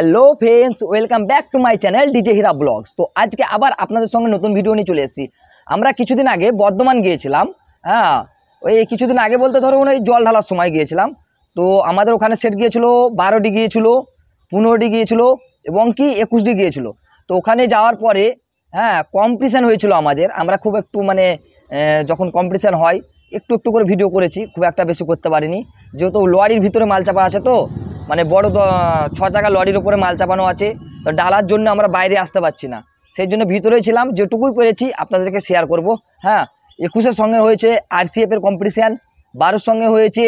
Hello friends, welcome back to my channel DJ Heera blogs. তো আজকে আবার আপনাদের সঙ্গে নতুন ভিডিও নিয়ে চলে এসেছি। আমরা কিছুদিন আগে বর্ধমান গিয়েছিলাম। হ্যাঁ, ওই কিছুদিন আগে বলতে ধরুন ওই জল ঢালার সময় গিয়েছিলাম। তো আমাদের ওখানে সেট গিয়েছিল 12ডি গিয়েছিল, 15ডি গিয়েছিল এবং কি 21ডি গিয়েছিল। তো ওখানে যাওয়ার পরে কম্পিটিশান হয়েছিল আমাদের। আমরা খুব একটু যখন কম্পিটিশান হয় একটু একটু করে ভিডিও করেছি, খুব একটা বেশি করতে পারিনি, যেহেতু লরির ভিতরে মাল চাপা আছে। তো বড় 6 চাকা লরির উপরে মাল চাপানো আছে। তো ডালার জন্য আমরা বাইরে আসতে পারছি না, সেই জন্য ভিতরেই ছিলাম। যেটুকুই পেরেছি আপনাদেরকে শেয়ার করব। 21-এর সঙ্গে হয়েছে RCF-এর কম্পিটিশান, 12-র সঙ্গে হয়েছে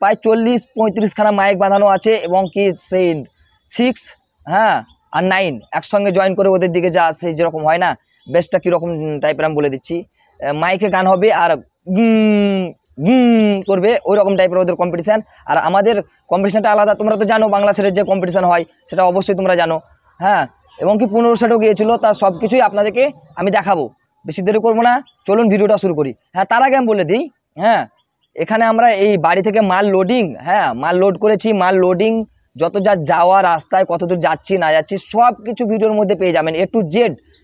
প্রায় 40-35 খানা মাইক বাঁধানো আছে এবং কি সেই 6 আর 9 একসঙ্গে জয়েন করে ওদের দিকে যা আসে, যেরকম হয় না বেসটা কীরকম টাইপের আমি বলে দিচ্ছি। মাইকে গান হবে আর করবে, ওই রকম টাইপের ওদের কম্পিটিশান। আর আমাদের কম্পিটিশানটা আলাদা, তোমরা তো জানো বাংলা সেটের যে কম্পিটিশান হয় সেটা অবশ্যই তোমরা জানো। এবং কি 15 সেটও গিয়েছিলো। তার সব কিছুই আপনাদেরকে আমি দেখাবো, বেশি দেরি করবো না, চলুন ভিডিওটা শুরু করি। তার আগে আমি বলে দিই, এখানে আমরা এই বাড়ি থেকে মাল লোডিং, মাল লোড করেছি। মাল লোডিং যত যা যাওয়া রাস্তায় কত দূর যাচ্ছি না যাচ্ছি সব কিছু ভিডিওর মধ্যে পেয়ে যাবেন, A to Z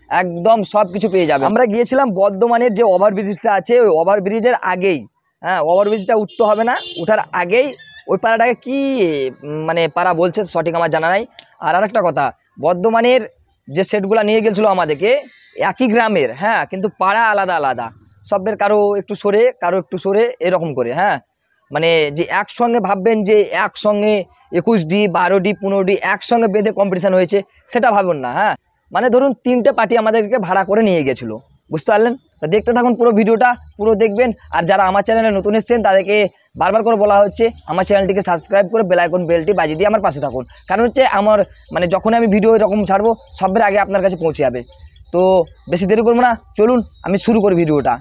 একদম সব কিছু পেয়ে যাবেন। আমরা গিয়েছিলাম বর্ধমানের যে ওভারব্রিজটা আছে, ওই ওভারব্রিজের আগেই, ওভারব্রিজটা উঠতে হবে না, উঠার আগেই ওই পাড়াটাকে কি পাড়া বলছে সঠিক আমার জানা নাই। আর আরেকটা কথা, বর্ধমানের যে সেটগুলো নিয়ে গেছিলো আমাদেরকে একই গ্রামের, কিন্তু পাড়া আলাদা আলাদা সবের, কারো একটু সরে এরকম করে। যে একসঙ্গে ভাববেন যে একসঙ্গে 21ডি 12ডি 15ডি একসঙ্গে বেঁধে কম্পিটিশান হয়েছে, সেটা ভাবুন না। ধরুন 3টে পার্টি আমাদেরকে ভাড়া করে নিয়ে গেছিলো, বুঝতে পারলেন? তো দেখতে থাকুন পুরো ভিডিওটা, পুরো দেখবেন। আর যারা আমার চ্যানেলে নতুন এসেছেন তাদেরকে বারবার করে বলা হচ্ছে আমার চ্যানেলটিকে সাবস্ক্রাইব করে বেল আইকন বেলটি বাজিয়ে দিয়ে আমার পাশে থাকুন। কারণ হচ্ছে আমার যখন আমি ভিডিও এরকম ছাড়বো সবের আগে আপনার কাছে পৌঁছে যাবে। তো বেশি দেরি করবো না, চলুন আমি শুরু করি ভিডিওটা।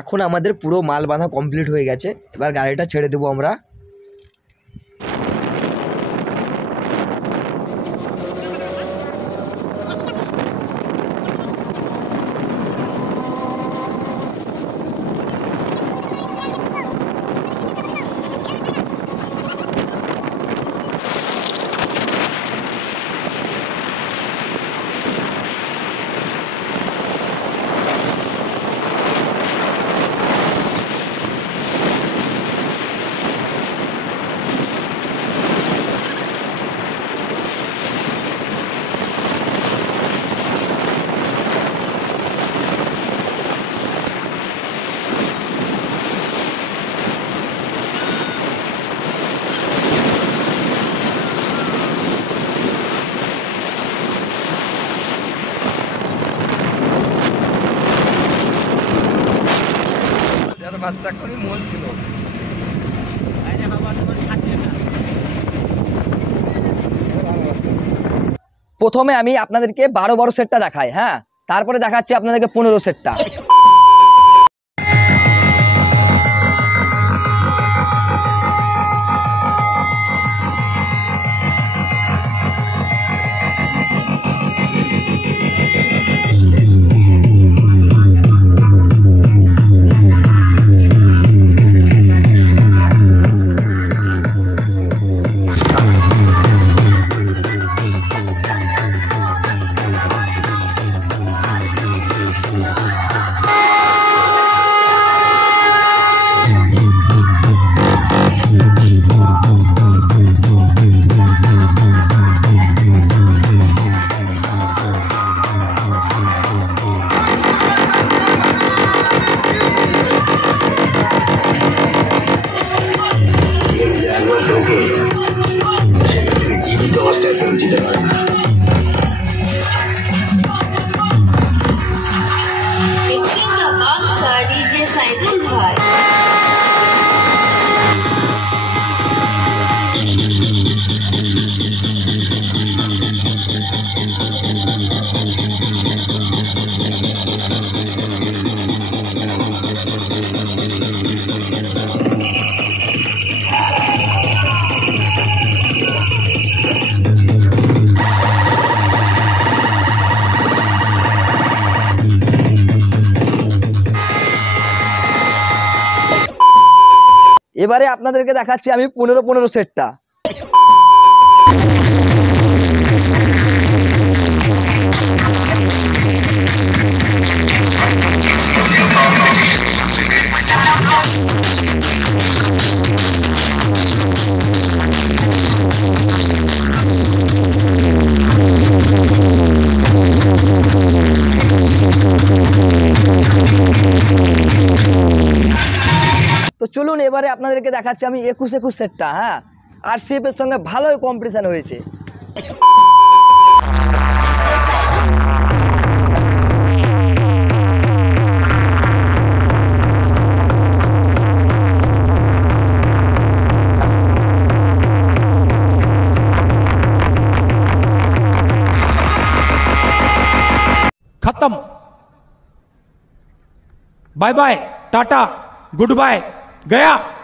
এখন আমাদের পুরো মাল বাঁধা কমপ্লিট হয়ে গেছে, এবার গাড়িটা ছেড়ে দেবো আমরা। বাচ্চা করে মল ছিল। প্রথমে আমি আপনাদেরকে 12 সেটটা দেখাই, হ্যাঁ, তারপরে দেখাচ্ছি আপনাদেরকে 15 সেটটা। এবারে আপনাদেরকে দেখাচ্ছি আমি 15 সেটটা। তো চলুন এবারে আপনাদেরকে দেখাচ্ছি আমি 21 সেটটা, হ্যাঁ, আর সিএফের সঙ্গে ভালোই কম্পিটিশন হয়েছে। खत्म, बाय बाय, टाटा, गुड बाय, गया।